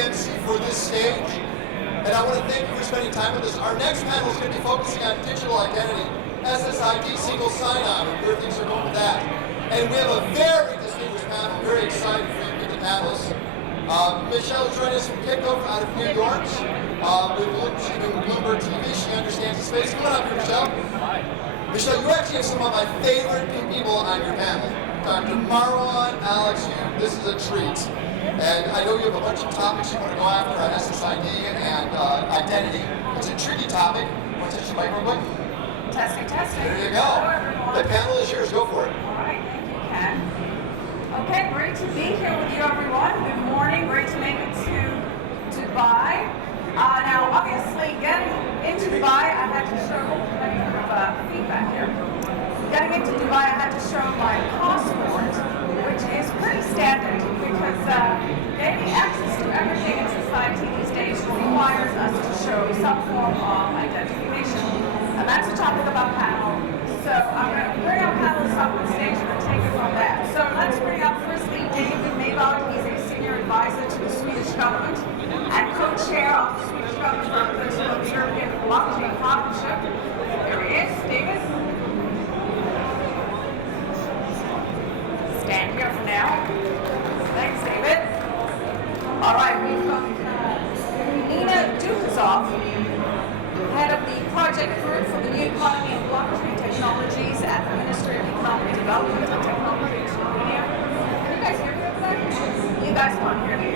MC for this stage, and I want to thank you for spending time with us. Our next panel is going to be focusing on digital identity, SSID, single sign-on, and where things are going with that. And we have a very distinguished panel, very excited for you to meet the panelists. Michelle is joining us from KITCO out of New York. She's been with Bloomberg TV, she understands the space. Come on up here, Michelle. Michelle, you actually have some of my favorite people on your panel. Dr. Marwan, Alex, this is a treat. And I know you have a bunch of topics you want to go after on SSID and identity. It's a tricky topic. Want to touch the mic real quick? Testing, testing. There you go. The panel is yours. Go for it. All right, thank you, Ken. Okay, great to be here with you, everyone. Good morning. Great to make it to Dubai. Now, obviously, getting into Dubai, I had to show feedback here. Getting into Dubai, I had to show my passport, which is pretty standard because gaining access to everything in society these days requires us to show some form of identification. And that's the topic of our panel. So I'm going to bring our panelists up on stage and take it from there. So let's bring up firstly David Magård. He's a senior advisor to the Swedish government and co-chair of the Swedish government for the European Blockchain Partnership. There he is, David. Stand here for now. Thanks, David. All right, we've got Nena Dokuzov, head of the project group for the new economy and blockchain technologies at the Ministry of Economic Development and Technology in Slovenia. Can you guys hear me over there? You guys can't hear me.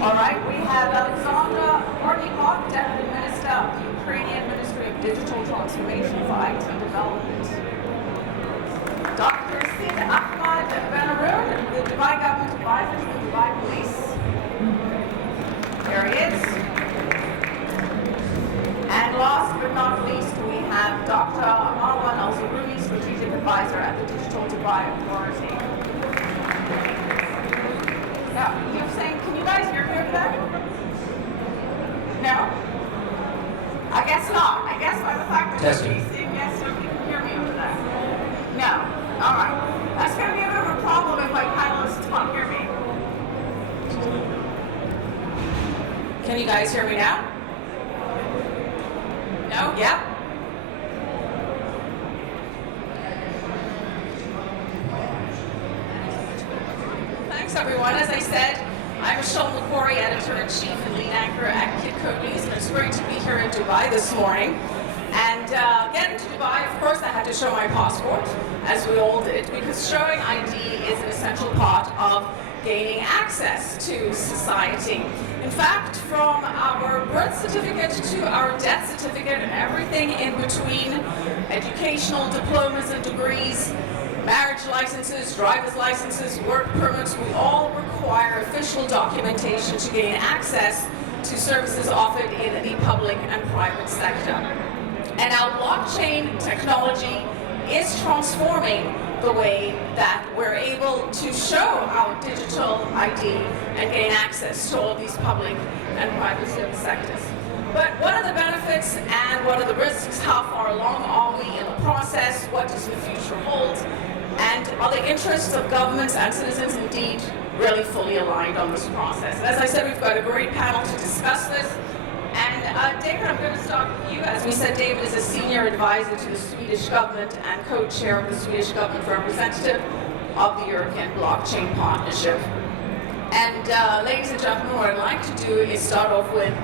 All right, we have Aleksandr Bornyakov, Deputy Minister of the Ukrainian Ministry of Digital Transformation for IT Development. Dr. Ahmed, the Dubai government advisor to the Dubai police. There he is. And last but not least, we have Dr. Marwan, Zarouni, strategic advisor at the Digital Dubai Authority. Now, you're saying, can you guys hear me over there? No? I guess not. I guess by the fact that you're saying yes, you can hear me over there. No. All right. That's going to be a bit of a problem if my panelists can't hear me. Can you guys hear me now? No? Yeah? Thanks, everyone. As I said, I'm Makori, editor-in-chief and lead anchor at KITCO News, and it's great to be here in Dubai this morning. And getting to Dubai, of course, I had to show my passport, as we all did, because showing ID is an essential part of gaining access to society. In fact, from our birth certificate to our death certificate and everything in between, educational diplomas and degrees, marriage licenses, driver's licenses, work permits, we all require official documentation to gain access to services offered in the public and private sector. And our blockchain technology is transforming the way that we're able to show our digital ID and gain access to all these public and private service sectors. But what are the benefits and what are the risks? How far along are we in the process? What does the future hold? And are the interests of governments and citizens indeed really fully aligned on this process? And as I said, we've got a great panel to discuss this. And David, I'm going to start with you. As we said, David is a senior advisor to the Swedish government and co-chair of the Swedish government representative of the European Blockchain Partnership. And ladies and gentlemen, what I'd like to do is start off with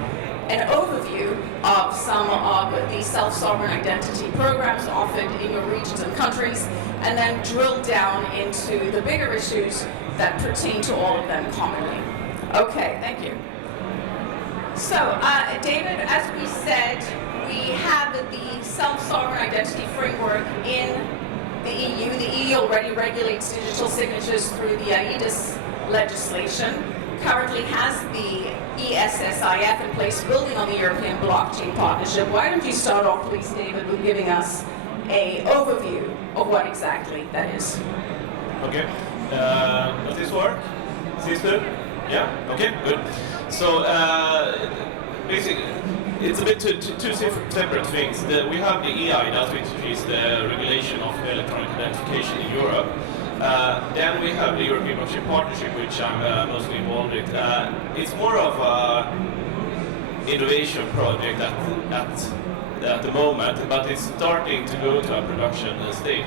an overview of some of the self-sovereign identity programs offered in your regions and countries, and then drill down into the bigger issues that pertain to all of them commonly. Okay, thank you. So, David, as we said, we have the self-sovereign identity framework in the EU. The EU already regulates digital signatures through the EIDAS legislation, currently has the ESSIF in place, building on the European Blockchain Partnership. Why don't you start off, please, David, with giving us an overview of what exactly that is? Okay. Does this work? Sister? Yeah? Okay, good. So, basically, it's a bit two separate things. We have the EIDAS, which is the regulation of electronic identification in Europe, Then we have the European Blockchain Partnership, which I'm mostly involved with. It's more of an innovation project at the moment, but it's starting to go to a production stage.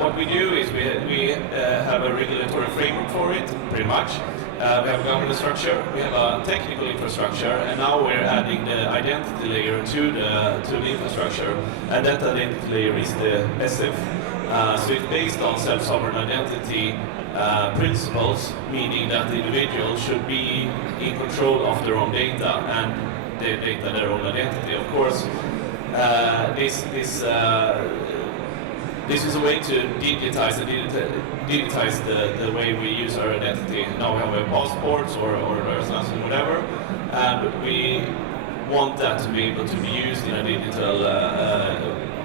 What we do is we have a regulatory framework for it, pretty much. We have a governance structure, we have a technical infrastructure, and now we're adding the identity layer to the infrastructure, and that identity layer is the SF. So it's based on self-sovereign identity principles, meaning that the individual should be in control of their own data and the data, their own identity. Of course, this is a way to digitize the way we use our identity. Now we have passports or driver's license, whatever, and we want that to be able to be used in a digital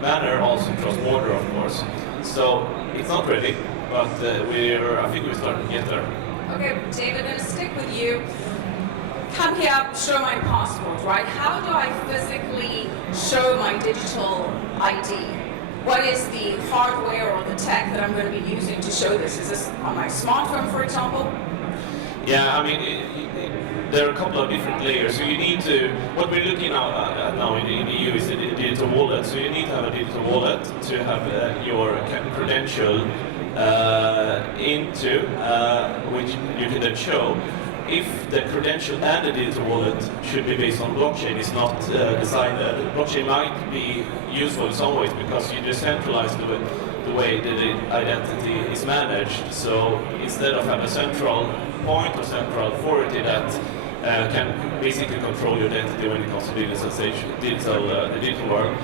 manner, also cross-border, of course. So it's not ready, but I think we're starting to get there. Okay, David, I'm going to stick with you. Come here, show my passport, right? How do I physically show my digital ID? What is the hardware or the tech that I'm going to be using to show this? Is this on my smartphone, for example? Yeah, I mean, there are a couple of different layers. So you need to, what we're looking at now in the EU is a digital wallet. So you need to have a digital wallet to have your credential into, which you can then show. If the credential and the digital wallet should be based on blockchain, is not decided. Blockchain might be useful in some ways because you decentralize the way the identity is managed. So instead of having a central point or central authority that can basically control your identity when it comes to the digital world,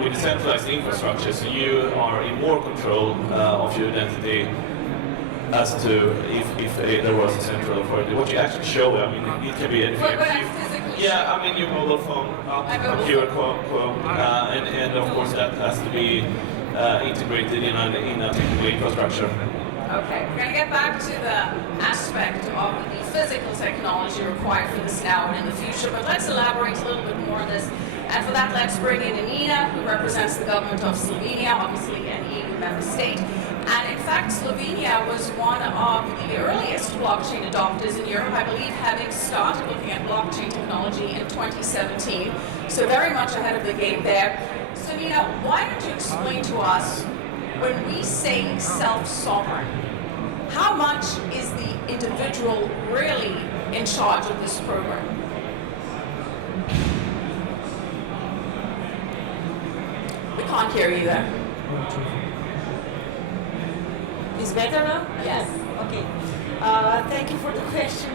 we decentralize the infrastructure, so you are in more control of your identity as to if there was a central authority. What you actually show, I mean, it can be anything. Yeah, I mean, your mobile phone, a QR code, and of course that has to be integrated in a technical infrastructure. Okay, we're going to get back to the aspect of the physical technology required for this now and in the future, but let's elaborate a little bit more on this. And for that, let's bring in Nena, who represents the government of Slovenia, obviously an EU member state. And in fact, Slovenia was one of the earliest blockchain adopters in Europe, I believe, having started looking at blockchain technology in 2017. So very much ahead of the game there. So Nena, why don't you explain to us, when we say self-sovereign, how much is the individual really in charge of this program? We can't hear you there. Is better now? Yes. Okay. Thank you for the question.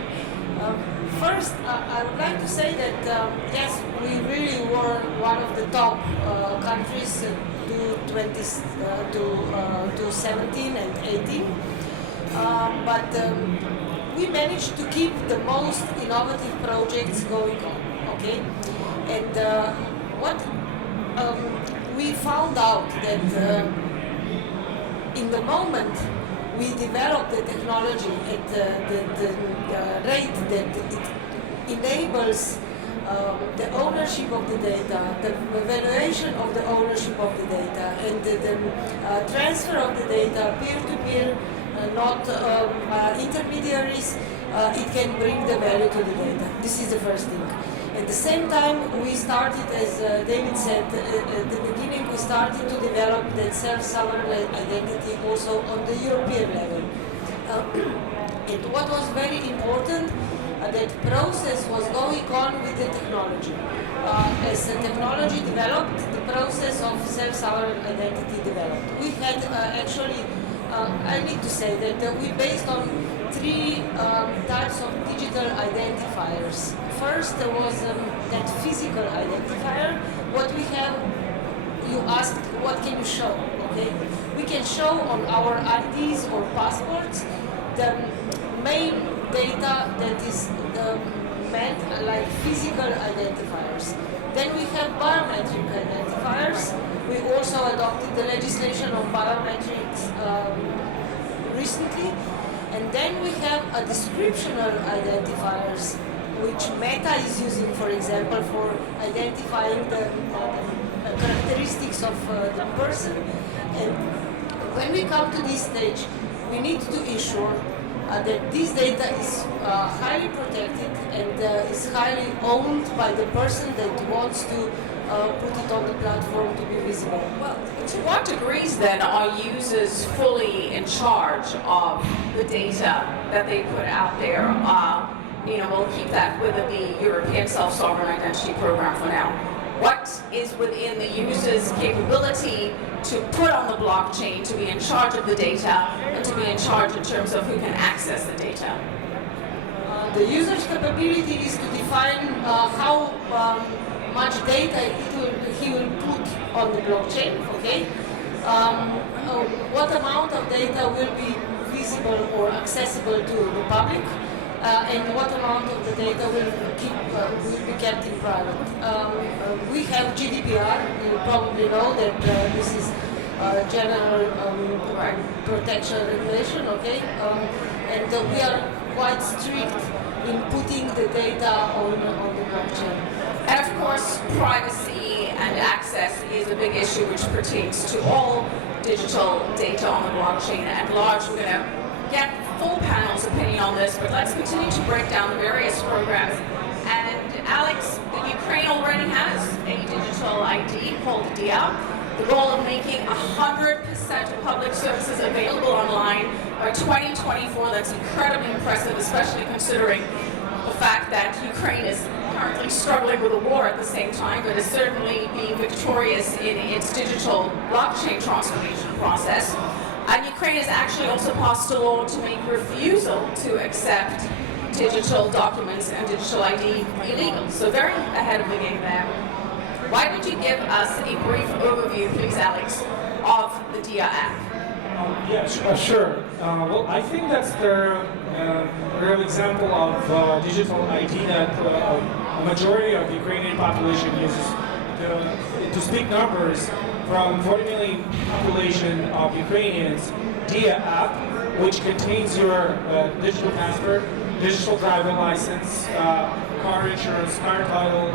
First, I would like to say that yes, we really were one of the top countries to 17 and 18, but we managed to keep the most innovative projects going on. Okay, and what we found out that in the moment we developed the technology at the rate that it enables the ownership of the data, the evaluation of the ownership of the data, and the transfer of the data peer-to-peer, not intermediaries, it can bring the value to the data. This is the first thing. At the same time, we started, as David said, at the beginning, we started to develop that self-sovereign identity also on the European level. And what was very important, that process was going on with the technology. As the technology developed, the process of self-sovereign identity developed. We had actually, I need to say that we based on three types of digital identifiers. First, there was that physical identifier. What we have, you asked, what can you show? Okay, we can show on our IDs or passports the main data that is meant like physical identifiers. Then we have biometric identifiers. We also adopted the legislation on biometrics recently. And then we have a descriptional identifiers, which Meta is using, for example, for identifying the characteristics of the person. And when we come to this stage, we need to ensure that this data is highly protected and is highly owned by the person that wants to put it on the platform to be visible. Well, to what degrees then are users fully in charge of the data that they put out there? We'll keep that within the European Self-Sovereign Identity Program for now. What is within the user's capability to put on the blockchain, to be in charge of the data, and to be in charge in terms of who can access the data? The user's capability is to define how much data he will put on the blockchain, okay? What amount of data will be visible or accessible to the public, and what amount of the data will be kept in private. We have GDPR. You probably know that this is general protection regulation, okay? And we are quite strict in putting the data on the blockchain. And of course, privacy and access is a big issue which pertains to all digital data on the blockchain at large. We're going to get full panel's opinion on this, but let's continue to break down the various programs. And Alex, the Ukraine already has a digital ID called DIA. The goal of making 100% of public services available online by 2024, that's incredibly impressive, especially considering the fact that Ukraine is currently struggling with a war at the same time, but is certainly being victorious in its digital blockchain transformation process. And Ukraine has actually also passed a law to make refusal to accept digital documents and digital ID illegal. So very ahead of the game there. Why don't you give us a brief overview, please, Alex, of the DIA app? Sure. Well, I think that's the real example of digital ID that a majority of the Ukrainian population uses. To speak numbers, from 40 million population of Ukrainians, DIA app, which contains your digital passport, digital driving license, car insurance, car title,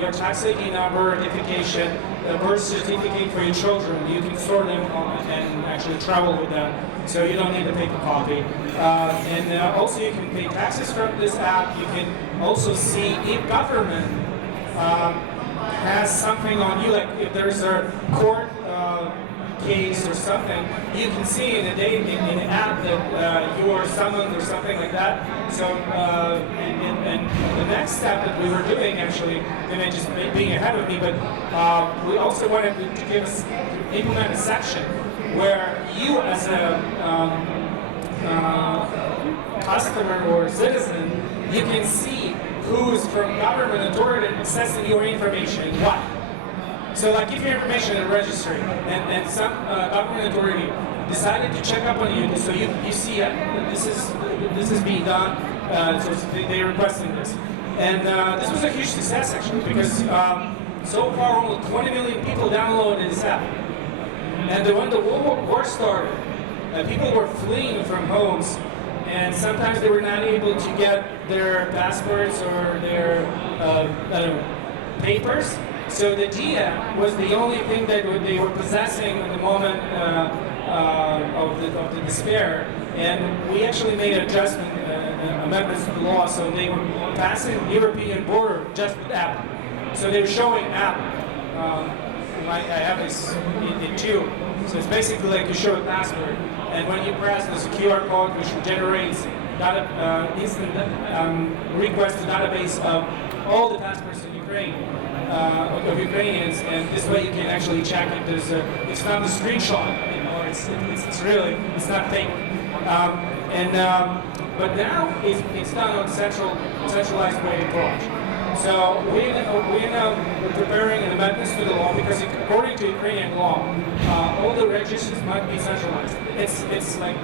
your tax ID number, identification, a birth certificate for your children. You can store them and actually travel with them, so you don't need a paper copy. And also you can pay taxes from this app. You can also see if government has something on you, like if there's a court case or something, you can see in the app that you are summoned or something like that. So, and the next step that we were doing, actually, they may just being ahead of me, but we also wanted to implement a section where you, as a customer or citizen, you can see who's from government authority accessing your information and why. So like if your information is registered and some government authority decided to check up on you, so you see this is being done, so they're requesting this. And this was a huge success actually, because so far only 20 million people downloaded this app. And when the war started, people were fleeing from homes, and sometimes they were not able to get their passports or their papers. So the DIA was the only thing that they were possessing at the moment of the despair. And we actually made an adjustment, amendments to the law, so they were passing the European border just with app. So they were showing app. I have this in too. So it's basically like you show a passport, and when you press there's a QR code which generates instant request to database of all the passports in Ukraine, of Ukrainians, and this way you can actually check if there's it's not a screenshot, it's really, it's not fake. But now it's done on centralized way approach. So we're now preparing an amendments to the law, because according to Ukrainian law, all the registers must be centralized. It's like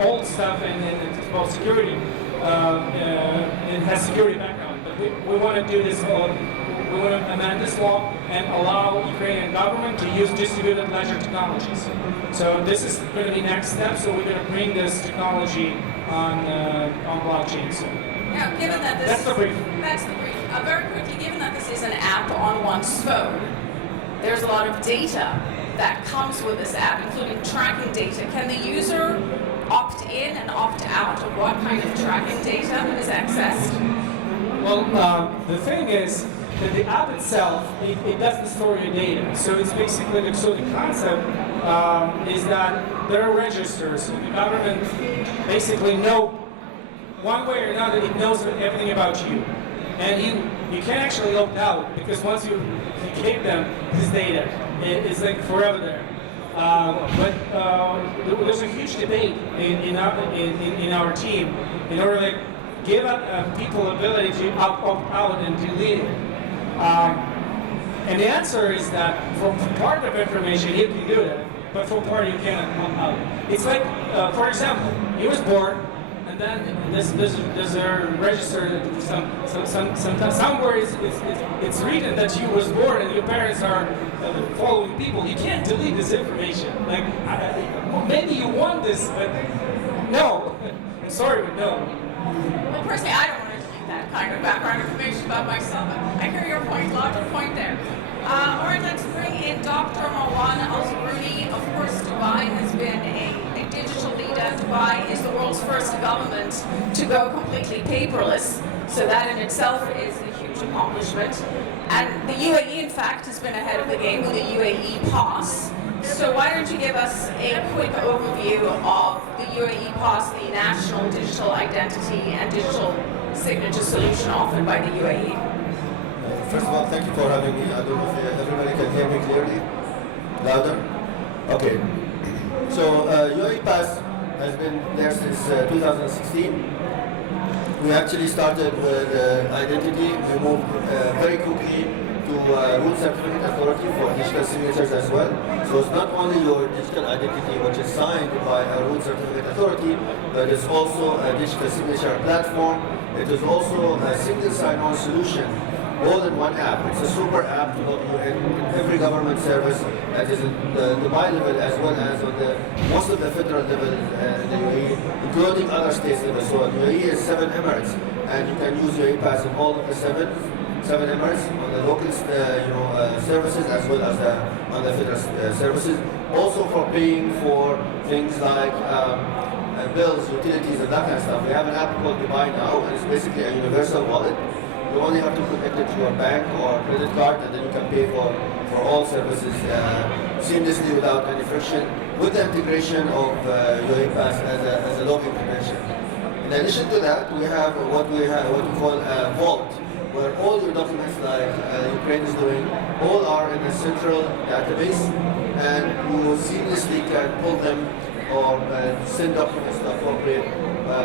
old stuff, and it's about security. It has security background, but we want to do this. We want to amend this law and allow Ukrainian government to use distributed ledger technologies. So this is going to be next step. So we're going to bring this technology on blockchain. So now, given that this that's the brief. That's the brief. Very quickly, given that this is an app on one's phone, there's a lot of data that comes with this app, including tracking data. Can the user opt in and opt out of what kind of tracking data is accessed? Well, the thing is that the app itself, it doesn't store your data. So it's basically, the concept is that there are registers. So the government basically one way or another, it knows everything about you. And you can't actually opt out, because once you gave them this data, it's like forever there. But there's a huge debate in our team in order to give people ability to opt out and delete it. And the answer is that for part of information you can do that, but for part you cannot opt out. It's like, for example, he was born, and then there's a register that somewhere it's written that you was born and your parents are following people. You can't delete this information. Like, maybe you want this, but no. I'm sorry, but no. Well, personally, I don't want to delete that kind of background information about myself. I hear your point, logical point there. All right, let's bring in Dr. Marwan Zarouni. Of course, Dubai has been a digital leader. Dubai is the world's first development to go completely paperless. So that in itself is a huge accomplishment. And the UAE, in fact, has been ahead of the game with the UAE Pass. So why don't you give us a quick overview of the UAE Pass, the national digital identity and digital signature solution offered by the UAE? First of all, thank you for having me. I don't know if everybody can hear me clearly. Louder? Okay. So UAE Pass has been there since 2016. We actually started with identity. We moved very quickly to root certificate authority for digital signatures as well. So it's not only your digital identity which is signed by a root certificate authority, but it's also a digital signature platform. It is also a single sign-on solution, all in one app. It's a super app to help you in every government service that is in the Dubai level as well as on most of the federal level in the UAE, including other states level. So the UAE is 7 emirates, and you can use UAE Pass in all of the seven emirates on the local services as well as on the federal services. Also for paying for things like bills, utilities, and that kind of stuff. We have an app called Dubai Now, and it's basically a universal wallet. You only have to connect it to your bank or credit card, and then you can pay for all services seamlessly without any friction, with the integration of UAE Pass as a local connection. In addition to that, we have what we call a vault, where all your documents, like Ukraine is doing, all are in a central database, and you seamlessly can pull them or send documents to appropriate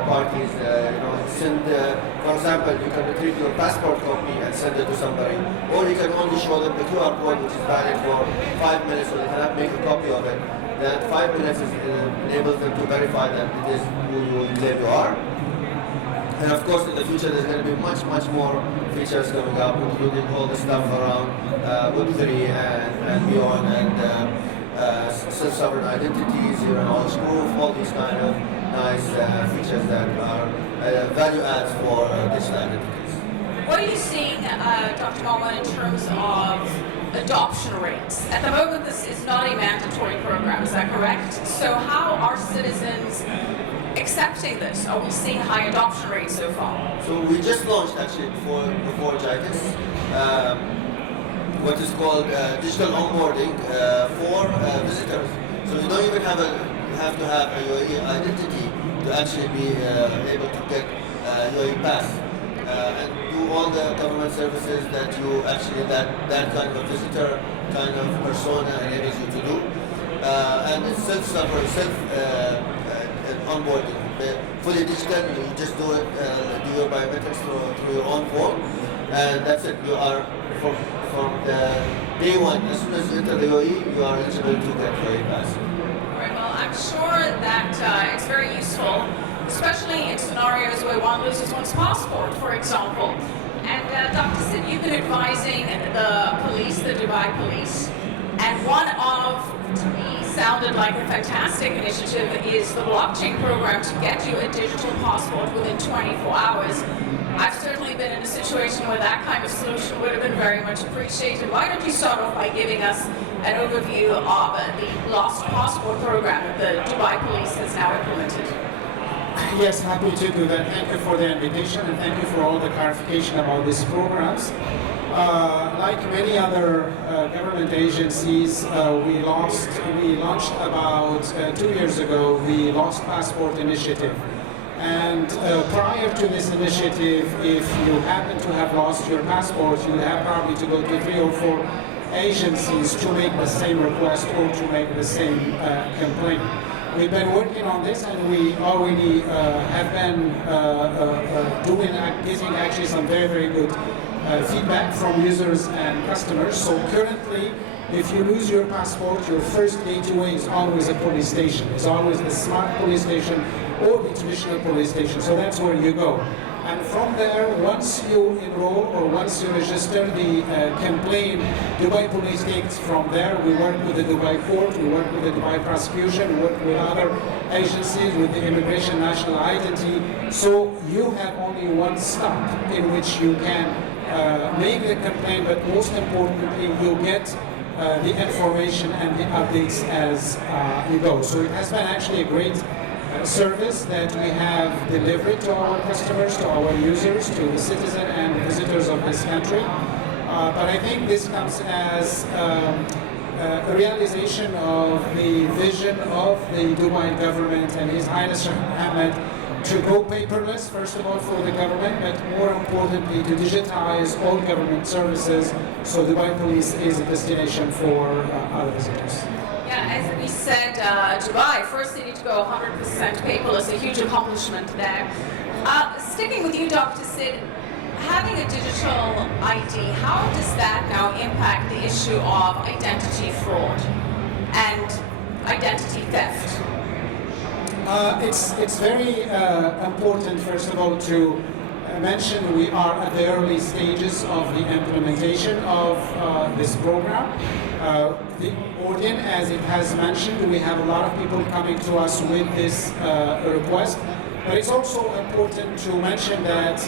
parties. For example, you can retrieve your passport copy and send it to somebody, or you can only show them the QR code, which is valid for 5 minutes, so they cannot make a copy of it. That 5 minutes enables them to verify that it is who you claim you are. And of course, in the future, there's going to be much more features coming up, including all the stuff around Web3 and beyond, and self-sovereign identities, zero knowledge proof, all these kind of nice features that are value adds for digital identities. What are you seeing, Dr. Marwan, in terms of adoption rates? At the moment, this is not a mandatory program, is that correct? So how are citizens accepting this? Are we seeing high adoption rates so far? So we just launched actually before JITIS, what is called digital onboarding for visitors. So you don't even have to have a UAE identity to actually be able to get UAE Pass and do all the government services that you actually that kind of visitor kind of persona enables you to do. And it's onboarding, fully digital. You just do it, do your biometrics through your own phone, and that's it. You are from the day one. As soon as you enter the UAE, you are eligible to get UAE Pass. Right. Well, I'm sure that it's very useful, especially in scenarios where one loses one's passport, for example. And Dr. Sid, you've been advising the police, the Dubai police, and one of, to me, sounded like a fantastic initiative is the blockchain program to get you a digital passport within 24 hours. I've certainly been in a situation where that kind of solution would have been very much appreciated. Why don't you start off by giving us an overview of the Lost Passport program that the Dubai police has now implemented. Yes, happy to do that. Thank you for the invitation and thank you for all the clarification about these programs. Like many other government agencies, we launched about 2 years ago the Lost Passport initiative. And prior to this initiative, if you happen to have lost your passport, you would have probably to go to 3 or 4 agencies to make the same request or to make the same complaint. We've been working on this, and we already have been getting actually some very, very good feedback from users and customers. So currently, if you lose your passport, your first gateway is always a police station. It's always the smart police station or the traditional police station. So that's where you go. And from there, once you enroll or once you register the complaint, Dubai Police takes from there. We work with the Dubai court, we work with the Dubai prosecution, we work with other agencies, with the Immigration National Identity. So you have only one stop in which you can make the complaint, but most importantly, you get the information and the updates as you go. So it has been actually a great service that we have delivered to our customers, to our users, to the citizens and visitors of this country. But I think this comes as a realization of the vision of the Dubai government and His Highness Ahmed to go paperless, first of all, for the government, but more importantly, to digitize all government services, so Dubai Police is a destination for other visitors. Yeah, as we said, Dubai, first city to go 100% paperless, a huge accomplishment there. Sticking with you, Dr. Sid, having a digital ID, how does that now impact the issue of identity fraud and identity theft? It's very important, first of all, to mention we are at the early stages of the implementation of this program. The audience, as it has mentioned, we have a lot of people coming to us with this request. But it's also important to mention that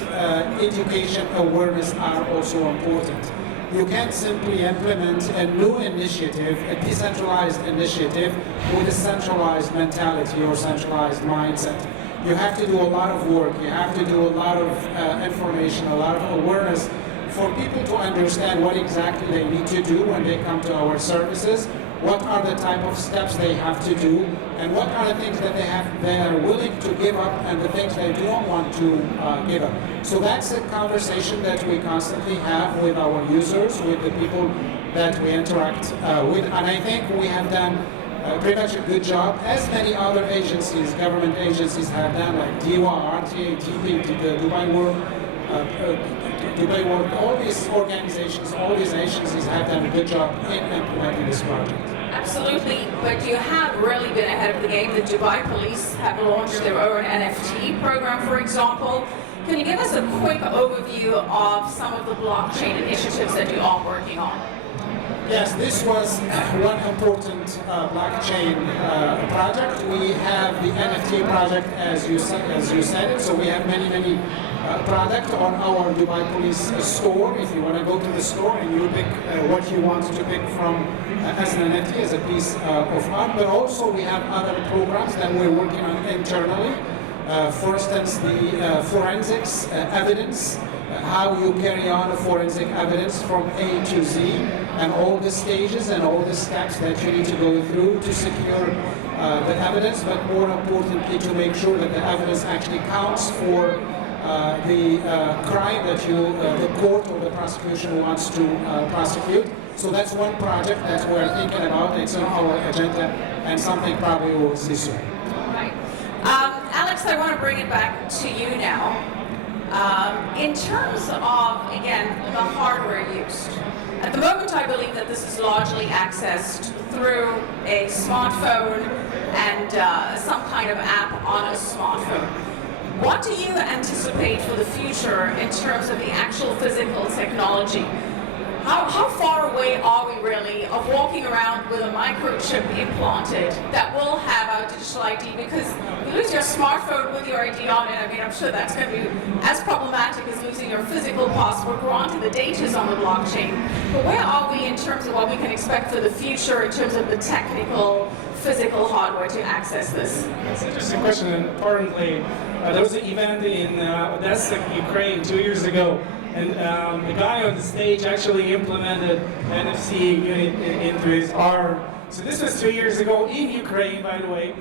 education awareness are also important. You can't simply implement a new initiative, a decentralized initiative, with a centralized mentality or centralized mindset. You have to do a lot of work, you have to do a lot of information, a lot of awareness for people to understand what exactly they need to do when they come to our services, what are the type of steps they have to do, and what are the things that they are willing to give up and the things they don't want to give up. So that's a conversation that we constantly have with our users, with the people that we interact with, and I think we have done pretty much a good job, as many other agencies, government agencies have done, like DIWA, RTA, TP, the Dubai World, all these organizations, all these agencies have done a good job in implementing this project. Absolutely, but you have really been ahead of the game. The Dubai Police have launched their own NFT program, for example. Can you give us a quick overview of some of the blockchain initiatives that you are working on? Yes, this was one important blockchain project. We have the NFT project, as you said it. So we have many products on our Dubai Police store. If you want to go to the store and you pick what you want to pick from as an NFT, as a piece of art. But also we have other programs that we're working on internally. For instance, the forensics evidence. How you carry on a forensic evidence from A to Z, and all the stages and all the steps that you need to go through to secure the evidence, but more importantly to make sure that the evidence actually counts for the crime that the court or the prosecution wants to prosecute. So that's one project that we're thinking about. It's on our agenda and something probably we'll see soon. Right. Alex, I want to bring it back to you now. In terms of, again, the hardware used, at the moment I believe that this is largely accessed through a smartphone and some kind of app on a smartphone. What do you anticipate for the future in terms of the actual physical technology? how far away are we really of walking around with a microchip implanted that will have our digital ID? Because you lose your smartphone with your ID on it. I mean, I'm sure that's going to be as problematic as losing your physical passport. Granted, the data is on the blockchain. But where are we in terms of what we can expect for the future in terms of the technical, physical hardware to access this? That's an interesting question, and apparently there was an event in Odessa, Ukraine 2 years ago, and the guy on the stage actually implemented NFC unit into his arm. So this was 2 years ago in Ukraine, by the way,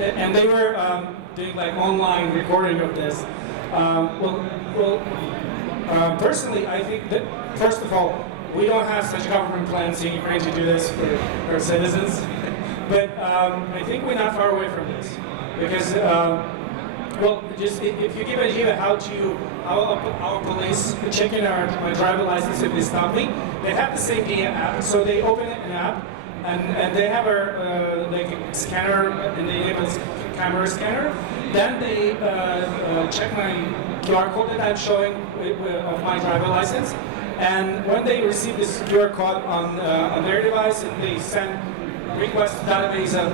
and they were doing like online recording of this. Personally, I think that, first of all, we don't have such government plans in Ukraine to do this for our citizens. But I think we're not far away from this, because just if you give an idea how our police checking my driver license if they stop me, they have the same Nena app, so they open an app and they have a like a scanner, and they enable camera scanner. Then they check my QR code that I'm showing of my driver license, and when they receive this QR code on their device, they send request database of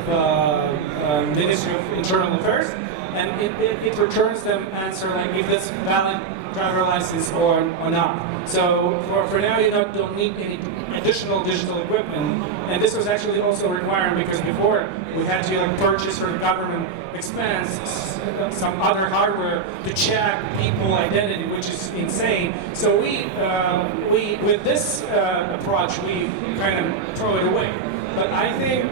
Ministry of Internal Affairs, and it returns them answer like if it's valid driver license or not. So for now, you don't need any additional digital equipment, and this was actually also required because before we had to purchase for the government expense some other hardware to check people identity, which is insane. So we with this approach, we kind of throw it away. But I think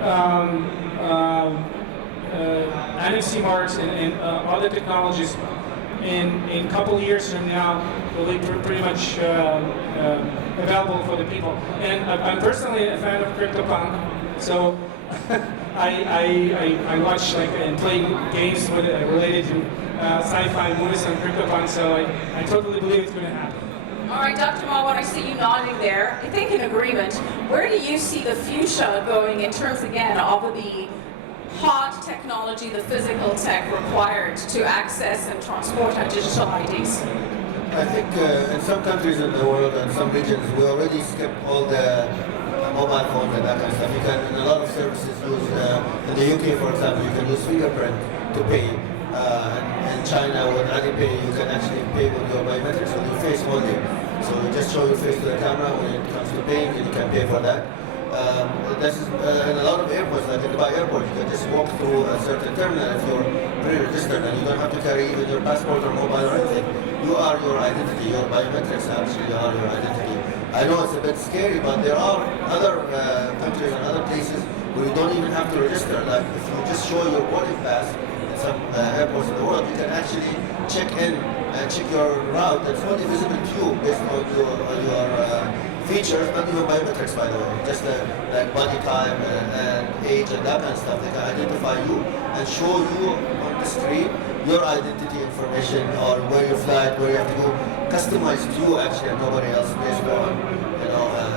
NFC marks and other technologies in a couple of years from now will be pretty much available for the people. And I'm personally a fan of CryptoPunk, so I watch and play games related to sci-fi movies on CryptoPunk, so I totally believe it's going to happen. All right, Dr. Marwan, I see you nodding there. I think in agreement. Where do you see the future going in terms, again, of the hard technology, the physical tech required to access and transport our digital IDs? I think in some countries in the world and some regions, we already skipped all the mobile phones and that kind of stuff. You can, in a lot of services, use, in the UK, for example, you can use fingerprint to pay. In China, with Alipay, you can actually pay with your biometrics with your face only. So you just show your face to the camera when it comes to paying, and you can pay for that. This is in a lot of airports, like in Dubai Airport, you can just walk through a certain terminal if you're pre-registered, and you don't have to carry even your passport or mobile or anything. You are your identity, your biometrics actually are your identity. I know it's a bit scary, but there are other countries and other places where you don't even have to register. Like if you just show your boarding pass in some airports in the world, you can actually check in and check your route. It's only visible to you based on your features, not even biometrics, by the way. Just like body time and age and that kind of stuff. They can identify you and show you on the screen your identity information or where you fly, where you have to go, customized to you actually, and nobody else based on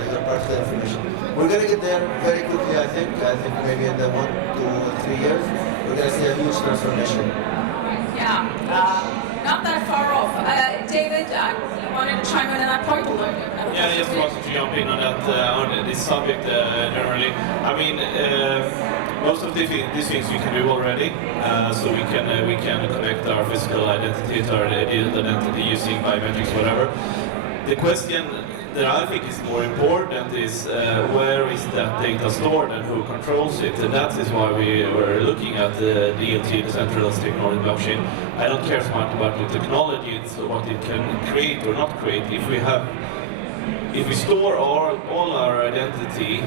your personal information. We're going to get there very quickly, I think. I think maybe in the 1 to 3 years, we're going to see a huge transformation. Yeah, not that far off. David, you wanted to chime in on that point? Yeah, I just wanted to jump in on that, on this subject generally. I mean, most of these things we can do already, so we can connect our physical identity to our digital identity using biometrics, whatever. The question that I think is more important is where is that data stored and who controls it, and that is why we were looking at the DLT, Decentralized Technology Blockchain. I don't care so much about the technology, it's what it can create or not create. If we store all our identity,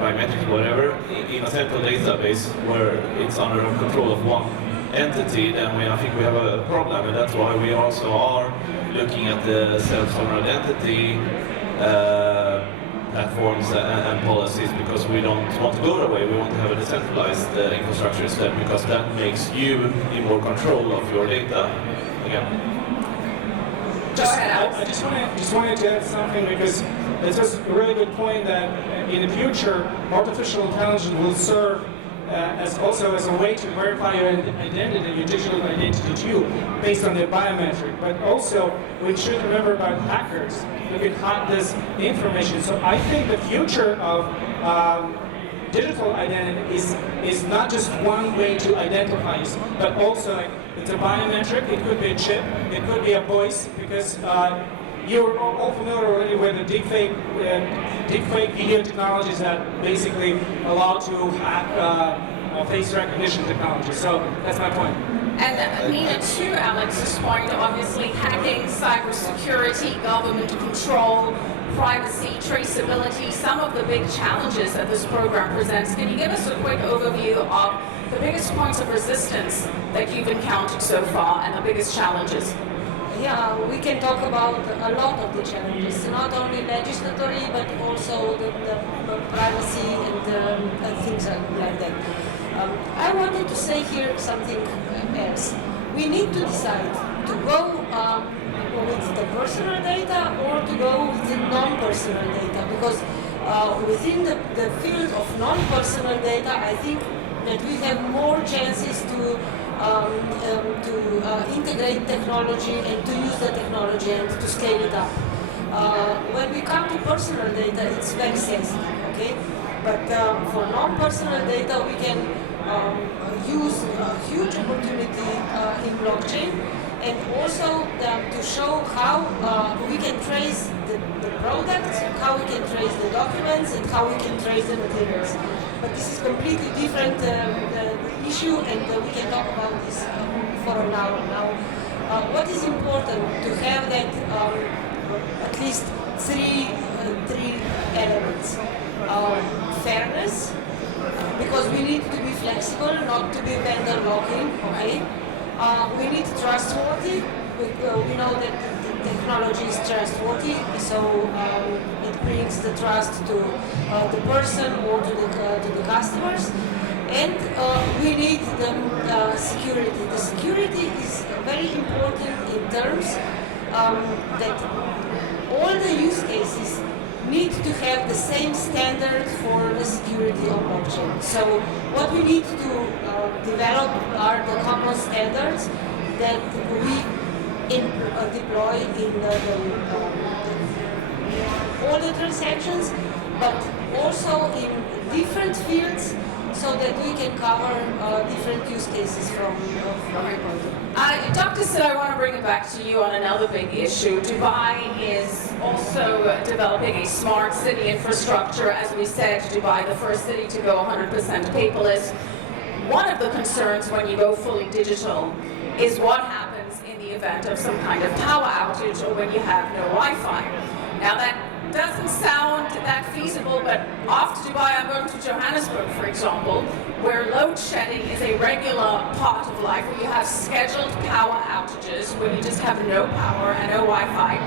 biometrics, whatever, in a central database where it's under the control of one entity, then I think we have a problem, and that's why we also are looking at the self-sovereign identity platforms and policies, because we don't want to go that way. We want to have a decentralized infrastructure instead, because that makes you in more control of your data. Again. I just wanted to add something, because it's just a really good point that in the future, artificial intelligence will serve as also as a way to verify your identity, your digital identity too, based on the biometric. But also, we should remember about hackers who can hack this information. So I think the future of digital identity is not just one way to identify you, but also it's a biometric. It could be a chip, it could be a voice, because you're all familiar already with the deepfake video technologies that basically allow to hack face recognition technology. So that's my point. And Nena, to Alex's point, obviously hacking, cybersecurity, government control, privacy, traceability, some of the big challenges that this program presents. Can you give us a quick overview of the biggest points of resistance that you've encountered so far and the biggest challenges? Yeah, we can talk about a lot of the challenges, not only legislatory, but also the privacy and things like that. I wanted to say here something else. We need to decide to go with the personal data or to go with the non-personal data, because within the field of non-personal data, I think that we have more chances to integrate technology and to use the technology and to scale it up. When we come to personal data, it's very sensitive, okay? But for non-personal data, we can use a huge opportunity in blockchain, and also to show how we can trace the products, how we can trace the documents, and how we can trace the materials. But this is completely different issue, and we can talk about this for an hour now. What is important to have that at least three elements: fairness, because we need to be flexible, not to be vendor locking. Okay. We need trustworthy. We know that the technology is trustworthy, so it brings the trust to the person or to the customers. And we need the security. The security is very important in terms that all the use cases need to have the same standard for the security of blockchain. So what we need to develop are the common standards that we deploy in all the transactions, but also in different fields, so that we can cover different use cases from Dr. Sid, I want to bring it back to you on another big issue. Dubai is also developing a smart city infrastructure. As we said, Dubai, the first city to go 100% paperless. One of the concerns when you go fully digital is what happens in the event of some kind of power outage or when you have no Wi-Fi. Now that doesn't sound that feasible, but off to Dubai, I'm going to Johannesburg, for example, where load shedding is a regular part of life, where you have scheduled power outages, where you just have no power and no Wi-Fi.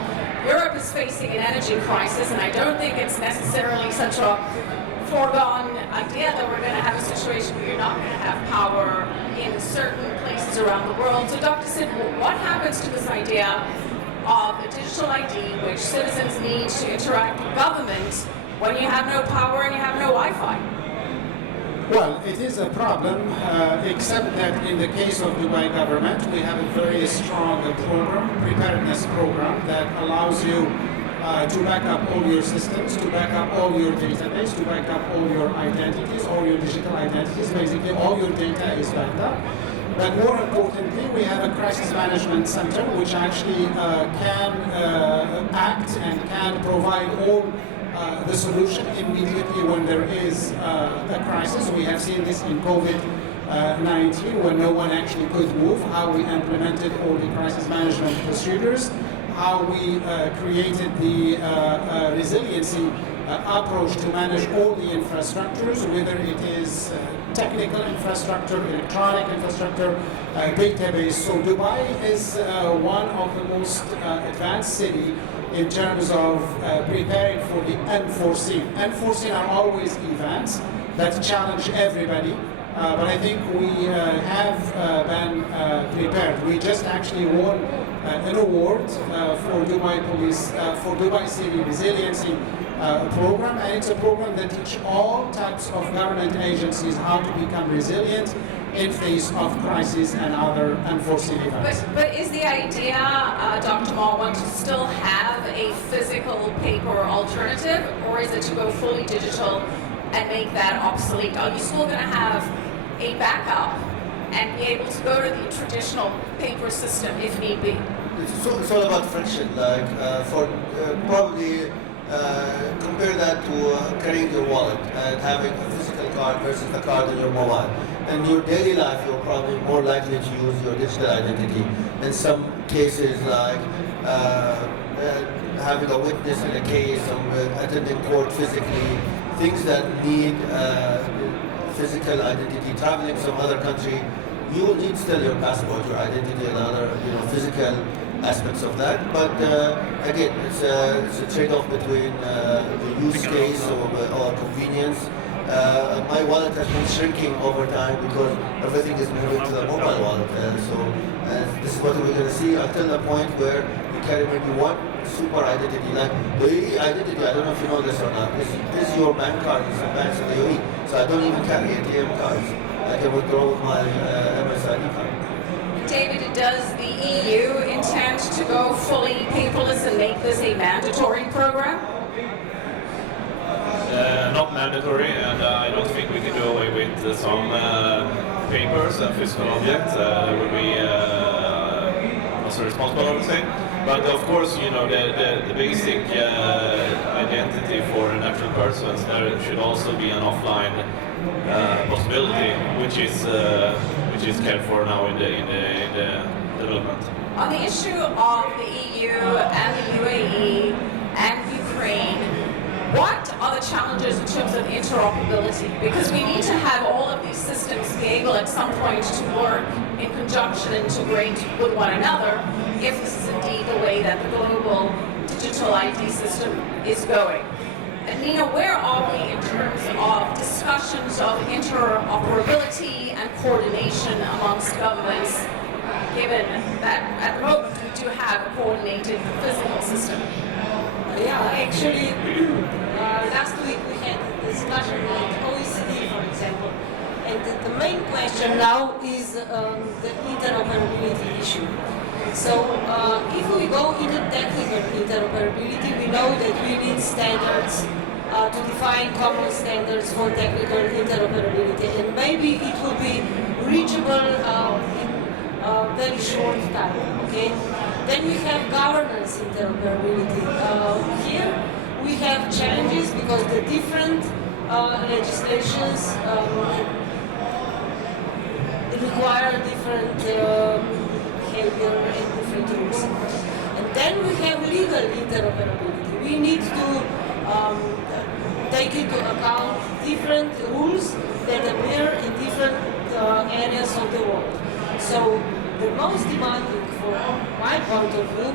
Europe is facing an energy crisis, and I don't think it's necessarily such a foregone idea that we're going to have a situation where you're not going to have power in certain places around the world. So Dr. Sid, what happens to this idea of a digital ID which citizens need to interact with government when you have no power and you have no Wi-Fi? Well, it is a problem, except that in the case of Dubai government, we have a very strong program, preparedness program, that allows you to back up all your systems, to back up all your database, to back up all your identities, all your digital identities. Basically, all your data is backed up. But more importantly, we have a crisis management center which actually can act and can provide all the solution immediately when there is a crisis. We have seen this in COVID-19 when no one actually could move, how we implemented all the crisis management procedures, how we created the resiliency approach to manage all the infrastructures, whether it is technical infrastructure, electronic infrastructure, database. So Dubai is one of the most advanced cities in terms of preparing for the unforeseen. Unforeseen are always events that challenge everybody, but I think we have been prepared. We just actually won an award for Dubai Police, for Dubai City Resiliency program, and it's a program that teaches all types of government agencies how to become resilient in face of crisis and other unforeseen events. But is the idea, Dr. Marwan, to still have a physical paper alternative, or is it to go fully digital and make that obsolete? Are you still going to have a backup and be able to go to the traditional paper system if need be? It's all about friction. Like probably compare that to carrying your wallet and having a physical card versus the card in your mobile. In your daily life, you're probably more likely to use your digital identity. In some cases, like having a witness in a case, or attending court physically, things that need physical identity, traveling some other country, you will need still your passport, your identity, and other physical aspects of that. But again, it's a trade-off between the use case or convenience. My wallet has been shrinking over time because everything is moving to the mobile wallet. So this is what we're going to see until the point where you carry maybe one super identity. Like the UAE identity, I don't know if you know this or not, is your bank card in some banks in the UAE. So I don't even carry ATM cards. I can withdraw with my SSID card. David, does the EU intend to go fully paperless and make this a mandatory program? Not mandatory, and I don't think we can do away with some papers and physical objects. That would be also responsible, I would say. But of course, the basic identity for natural persons, there should also be an offline possibility, which is cared for now in the development. On the issue of the EU and the UAE and Ukraine, what are the challenges in terms of interoperability? Because we need to have all of these systems be able at some point to work in conjunction and integrate with one another if this is indeed the way that the global digital ID system is going. And Nena, where are we in terms of discussions of interoperability and coordination amongst governments, given that at the moment we do have a coordinated physical system? Yeah, actually, last week we had a discussion with OECD, for example, and the main question now is the interoperability issue. So if we go into technical interoperability, we know that we need standards to define common standards for technical interoperability, and maybe it will be reachable in a very short time, okay? Then we have governance interoperability. Here we have challenges because the different legislations require different behavior and different rules. And then we have legal interoperability. We need to take into account different rules that appear in different areas of the world. So the most demanding from my point of view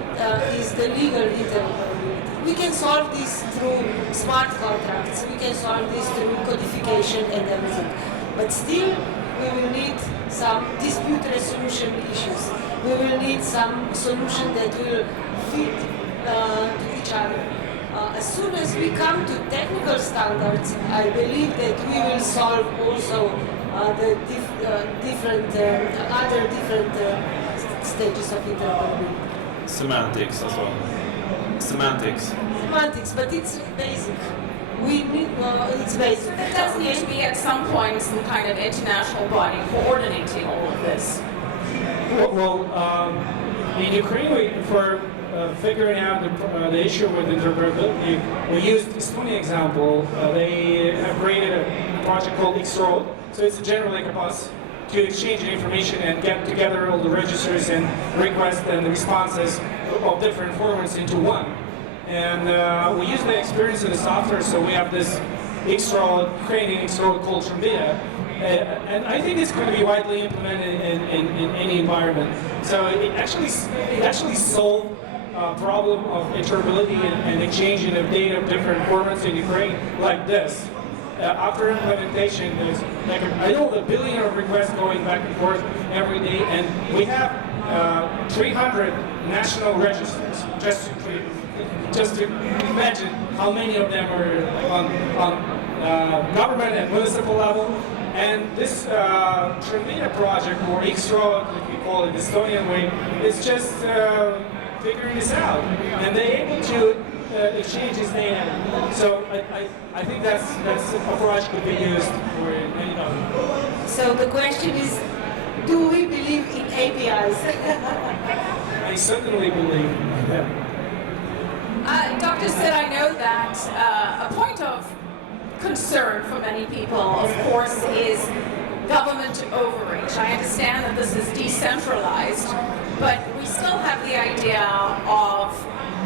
is the legal interoperability. We can solve this through smart contracts, we can solve this through codification and everything. But still, we will need some dispute resolution issues. We will need some solution that will fit to each other. As soon as we come to technical standards, I believe that we will solve also the different stages of interoperability. Semantics as well. Semantics, but it's basic. We need, it's basic. There does need to be at some point some kind of international body coordinating all of this. In Ukraine, for figuring out the issue with interoperability, we used Estonia example. They have created a project called X-Road. So it's generally like a bus to exchange information and get together all the registers and requests and the responses of different formats into one. And we use the experience of the software, so we have this X-Road, Ukrainian X-Road called Trambia. And I think it's going to be widely implemented in any environment. So it actually solved a problem of interoperability and exchanging of data of different formats in Ukraine like this. After implementation, there's like a billion of requests going back and forth every day, and we have 300 national registers, just to imagine how many of them are on government and municipal level. And this Nena project, or XRO, like we call it the Estonian way, is just figuring this out. And they're able to exchange this data. So I think that's approach could be used for many others. So the question is, do we believe in APIs? I certainly believe. Yeah. Dr. Sid, I know that a point of concern for many people, of course, is government overreach. I understand that this is decentralized, but we still have the idea of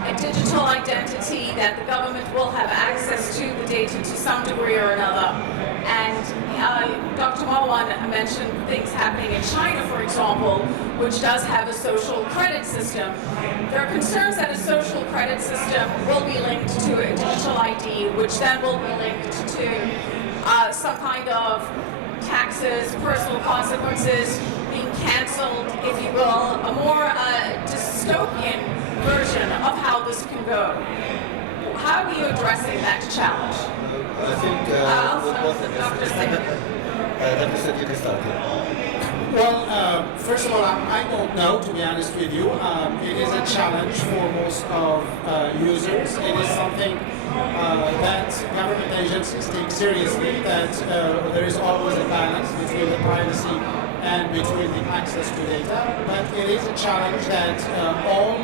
a digital identity, that the government will have access to the data to some degree or another. And Dr. Marwan mentioned things happening in China, for example, which does have a social credit system. There are concerns that a social credit system will be linked to a digital ID, which then will be linked to some kind of taxes, personal consequences, being cancelled, if you will, a more dystopian version of how this can go. How are you addressing that challenge? I think Dr. Sid. Dr. Sid, you can start here. Well, first of all, I don't know, to be honest with you. It is a challenge for most of users. It is something that government agencies take seriously, that there is always a balance between the privacy and between the access to data. But it is a challenge that all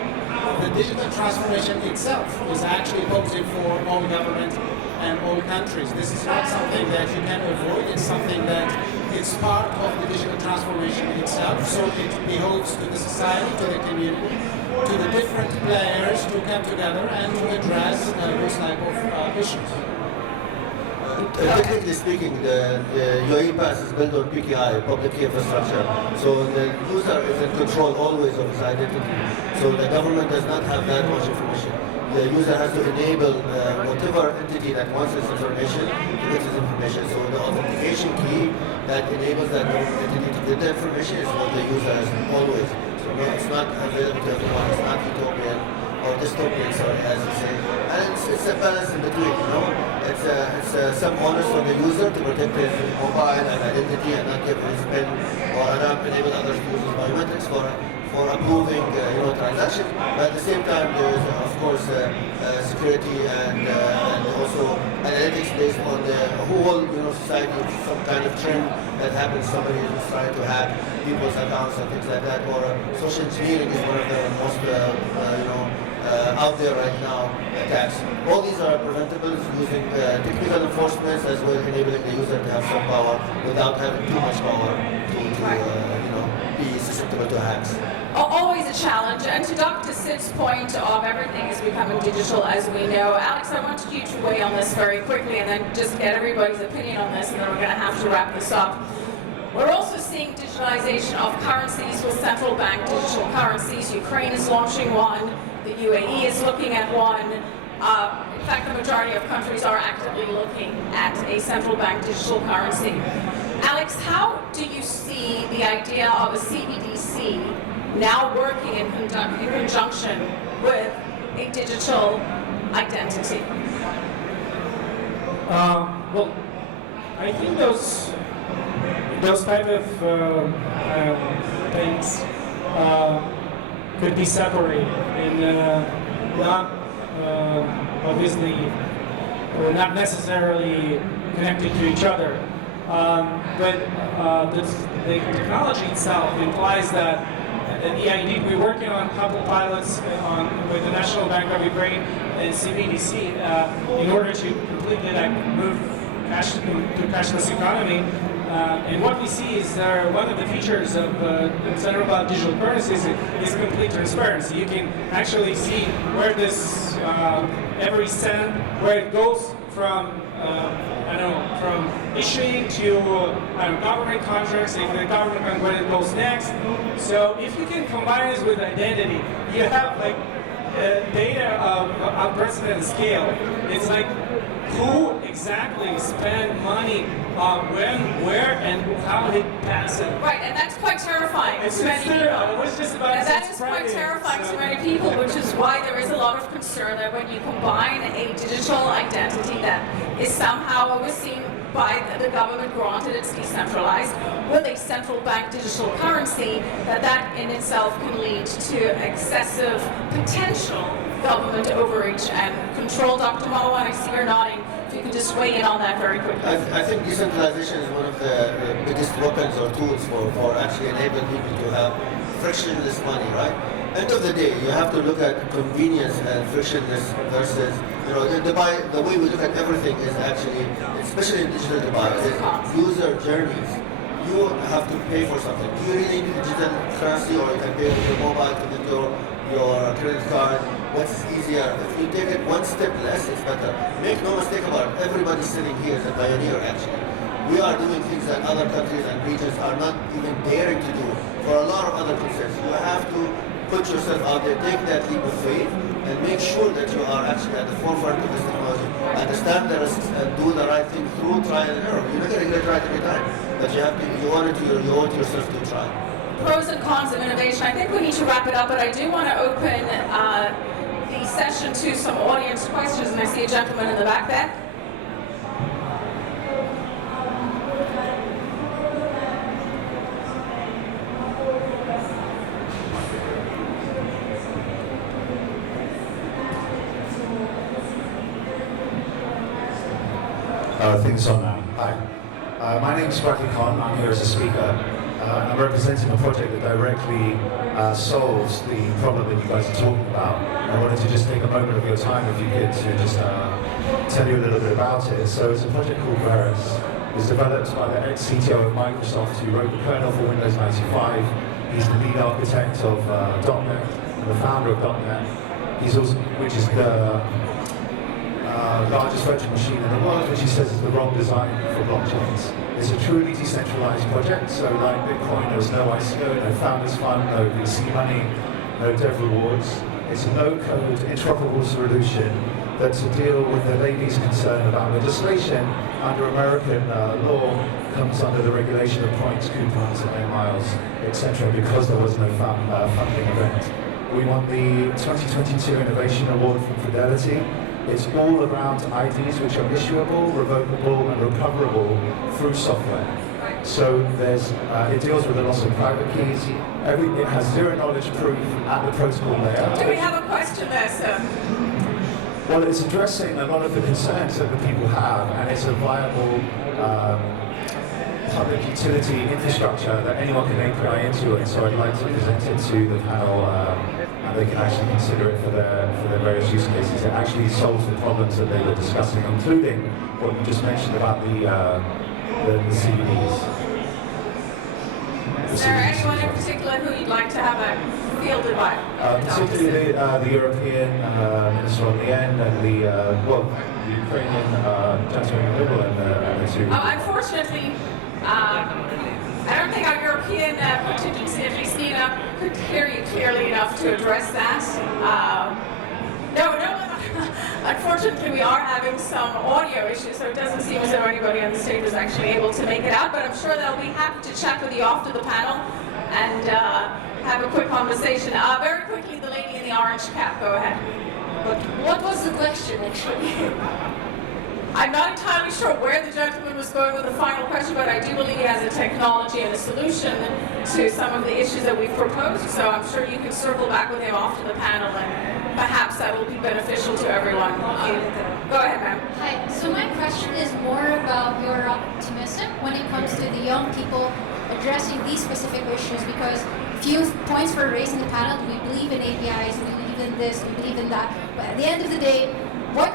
the digital transformation itself is actually posed for all government and all countries. This is not something that you can avoid. It's something that it's part of the digital transformation itself. So it behoves to the society, to the community, to the different players to come together and to address those type of issues. Technically speaking, the UAE Pass is built on PKI, public key infrastructure. So the user is in control always of his identity. So the government does not have that much information. The user has to enable whatever entity that wants this information to get this information. So the authentication key that enables that government entity to get the information is what the user has always. So no, it's not available to everyone. It's not utopian or dystopian, sorry, as you say. And it's a balance in between, you know. It's some onus for the user to protect his mobile and identity and not give his PIN or enable others to use his biometrics for approving transactions. But at the same time, there is of course security and also analytics based on the whole society, some kind of trend that happens. Somebody is trying to hack people's accounts and things like that, or social engineering is one of the most out there right now attacks. All these are preventable using technical enforcements as well, enabling the user to have some power without having too much power to be susceptible to hacks. Always a challenge. And to Dr. Sid's point of everything is becoming digital, as we know. Alex, I wanted you to weigh on this very quickly and then just get everybody's opinion on this, and then we're going to have to wrap this up. We're also seeing digitalization of currencies with central bank digital currencies. Ukraine is launching one. The UAE is looking at one. In fact, the majority of countries are actively looking at a central bank digital currency. Alex, how do you see the idea of a CBDC now working in conjunction with a digital identity? Well, I think those type of things could be separated and not obviously or not necessarily connected to each other. But the technology itself implies that the ID, we're working on a couple pilots with the National Bank of Ukraine and CBDC in order to completely move cash to cashless economy. And what we see is one of the features of Center about digital currencies is complete transparency. You can actually see where this every cent, where it goes from from issuing to government contracts, if the government when it goes next. So if you can combine this with identity, you have data unprecedented scale. It's like, who exactly spend money on when, where, and how they pass it? Right, and that's quite terrifying to many people. And that is quite terrifying to many people, which is why there is a lot of concern that when you combine a digital identity that is somehow overseen by the government, granted it's decentralized, with a central bank digital currency, that in itself can lead to excessive potential government overreach and control. Dr. Marwan, I see you're nodding. If you could just weigh in on that very quickly. I think decentralization is one of the biggest weapons or tools for actually enabling people to have frictionless money, right? End of the day, you have to look at convenience and frictionless versus, the way we look at everything is actually, especially in digital Dubai, is user journeys. You have to pay for something. Do you really need digital currency, or you can pay with your mobile, with your credit card? What's easier? If you take it one step less, it's better. Make no mistake about it, everybody sitting here is a pioneer actually. We are doing things that other countries and regions are not even daring to do for a lot of other concerns. You have to put yourself out there, take that leap of faith, and make sure that you are actually at the forefront of this technology. Understand the risks and do the right thing through trial and error. You're not going to get it right every time, but you owe it yourself to try. Pros and cons of innovation. I think we need to wrap it up, but I do want to open the session to some audience questions, and I see a gentleman in the back there. Things on now. Hi. My name is Bradley Khan. I'm here as a speaker. I'm representing a project that directly solves the problem that you guys are talking about. I wanted to just take a moment of your time, if you could, to just tell you a little bit about it. So it's a project called Verus. It was developed by the ex-CTO of Microsoft who wrote the kernel for Windows 95. He's the lead architect of .NET and the founder of .NET. He's also, which is the largest virtual machine in the world, which he says is the wrong design for blockchains. It's a truly decentralized project, so like Bitcoin, there's no ICO, no founders fund, no VC money, no dev rewards. It's a no-code, interoperable solution that, to deal with the lady's concern about legislation under American law, comes under the regulation of points, coupons, and air miles, etc., because there was no funding event. We won the 2022 Innovation Award from Fidelity. It's all around IDs which are issuable, revocable, and recoverable through software. So it deals with the loss of private keys. It has zero-knowledge proof at the protocol layer. Do we have a question there, sir? Well, it's addressing a lot of the concerns that the people have, and it's a viable public utility infrastructure that anyone can API into it. So I'd like to present it to the panel, and they can actually consider it for their various use cases. It actually solves the problems that they were discussing, including what you just mentioned about the CVDs. Is there anyone in particular who you'd like to have a fielded by? Particularly the European Minister on the end, and the Ukrainian gentleman in the middle, and the two. Unfortunately, I don't think our European contingency, at least Nena, could hear you clearly enough to address that. No. Unfortunately, we are having some audio issues, so it doesn't seem as though anybody on the stage is actually able to make it out, but I'm sure they'll be happy to chat with you after the panel and have a quick conversation. Very quickly, the lady in the orange cap, go ahead. But what was the question, actually? I'm not entirely sure where the gentleman was going with the final question, but I do believe he has a technology and a solution to some of the issues that we've proposed, so I'm sure you can circle back with him after the panel, and perhaps that will be beneficial to everyone. Go ahead, ma'am. Hi, so my question is more about your optimism when it comes to the young people addressing these specific issues, because few points were raised in the panel. We believe in APIs, we believe in this, we believe in that, but at the end of the day, what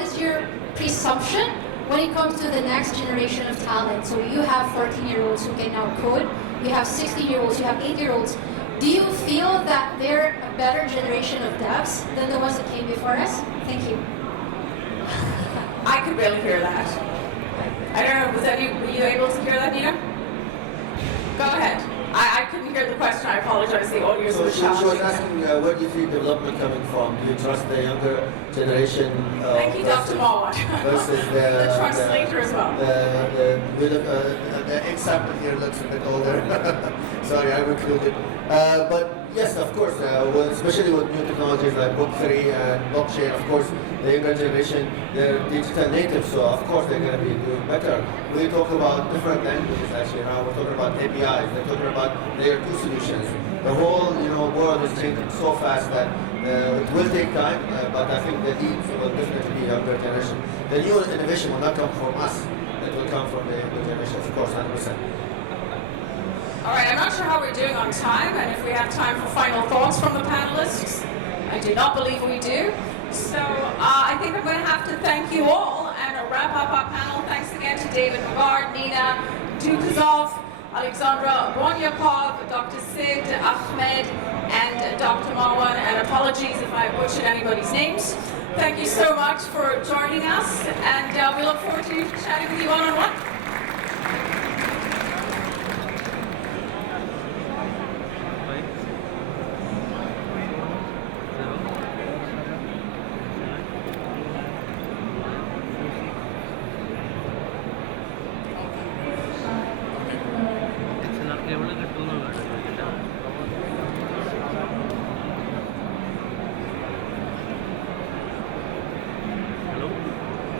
is your presumption when it comes to the next generation of talent? So you have 14-year-olds who can now code, you have 16-year-olds, you have 8-year-olds. Do you feel that they're a better generation of devs than the ones that came before us? Thank you. I could barely hear that. I don't know, were you able to hear that, Nena? Go ahead. I couldn't hear the question. I apologize. The audio is So she was challenging. asking, where do you see development coming from? Do you trust the younger generation? Thank you, Dr. Marwan. Versus The translator as well. The example here looks a bit older. Sorry, I'm included. But yes, of course, especially with new technologies like Web3 and blockchain, of course, the younger generation, they're digital natives, so of course they're going to be doing better. We talk about different languages actually now. We're talking about APIs. They're talking about layer 2 solutions. The whole world is changing so fast that it will take time, but I think the needs will definitely be younger generation. The new innovation will not come from us. It will come from the younger generation, of course, 100%. All right, I'm not sure how we're doing on time, and if we have time for final thoughts from the panelists. I do not believe we do. So I think I'm going to have to thank you all and wrap up our panel. Thanks again to David Magård, Nena, Dokuzov, Aleksandr, Bornyakov, Dr. Sid, Ahmed, and Dr. Marwan, and apologies if I butchered anybody's names. Thank you so much for joining us, and we look forward to chatting with you one-on-one. എവിടെ കിട്ടുന്നു